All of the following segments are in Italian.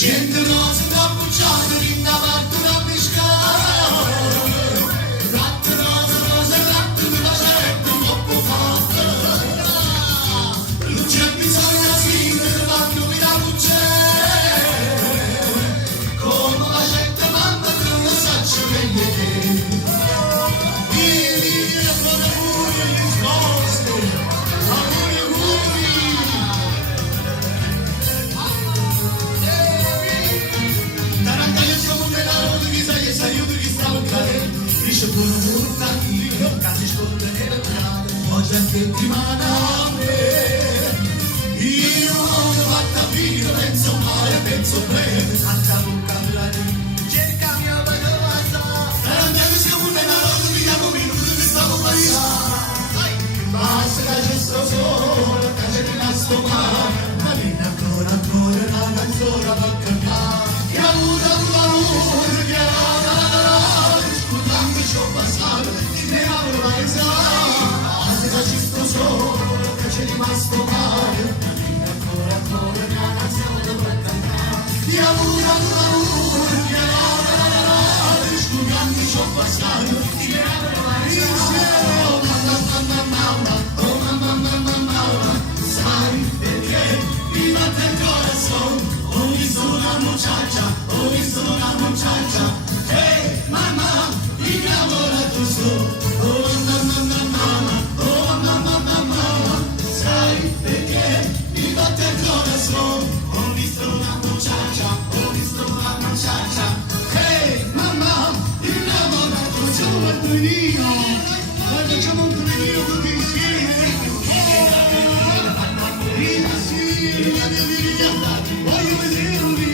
Scendono sulla bucciata, rindavanti una pescata. Ratto rosa, ratto di bacetto, troppo forte. Non c'è bisogno di quando mi la bucce. Come bacetto, mamma, tu lo sacci meglio te. Vieni, e con amore risposto, amore, Dice con un tantino, casi scorrere le strade, oggi anche ti maname. Io non ho fatta vita, penso male, penso bene, alza bocca la cercami a basta. Andiamo siamo un denaro, vediamo un minuto che stavo passando. Basta che c'è sto solo, che c'è rimasto male, ma viene ancora una canzone a cambiare. Che ha avuto l'amore, che ha ci ho passato, ne avevo mai usato, se faccio solo, che c'è rimasto male, ancora una canzone per cantare, ti auguro che scusami ci ho passato, ne avevo mai usato, oh mamma, sai perché mi batte il corazón, ho visto una muchacha, hey mamma, mi innamorato sono, oh mamma, sai perché mi batte il corazón, ho visto una muchacha, hey mamma, innamorato sono al trenino, dai facciamo un trenino tutti insieme, voglio vederli,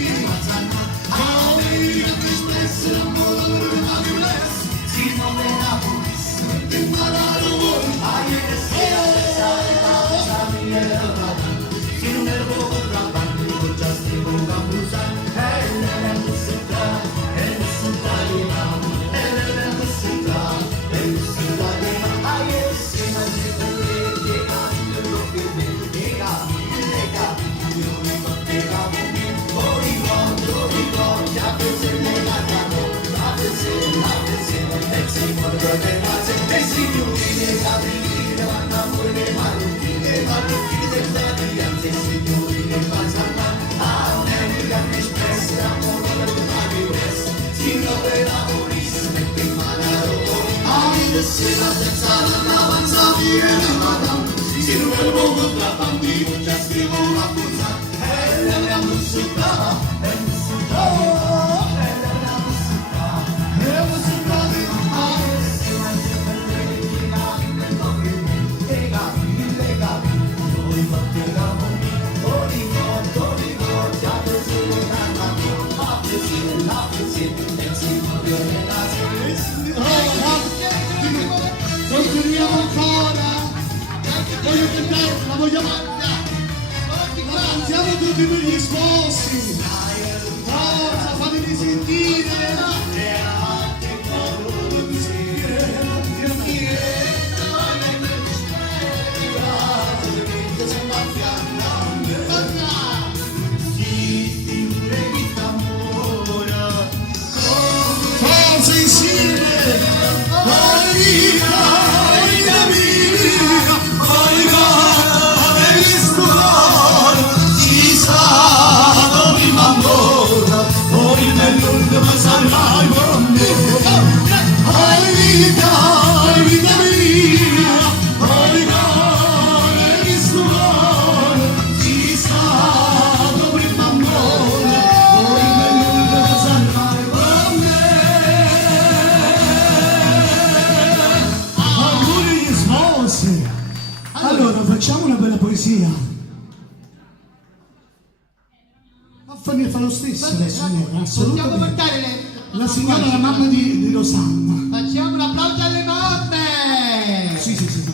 se la pensata avanza viene madame, si non è buono tra bambini, già scrivo una cosa, è la musica, è continuiamo ancora, voglio cantare, la voglio mandare, cantiamo tutti per gli sposi, forza, fatemi sentire, forza insieme, Salva una bella poesia. Fanny fa lo stesso, la signora, assolutamente. Possiamo portare la signora, la mamma di Rosanna. Facciamo un applauso alle mamme! Sì, sì, sì.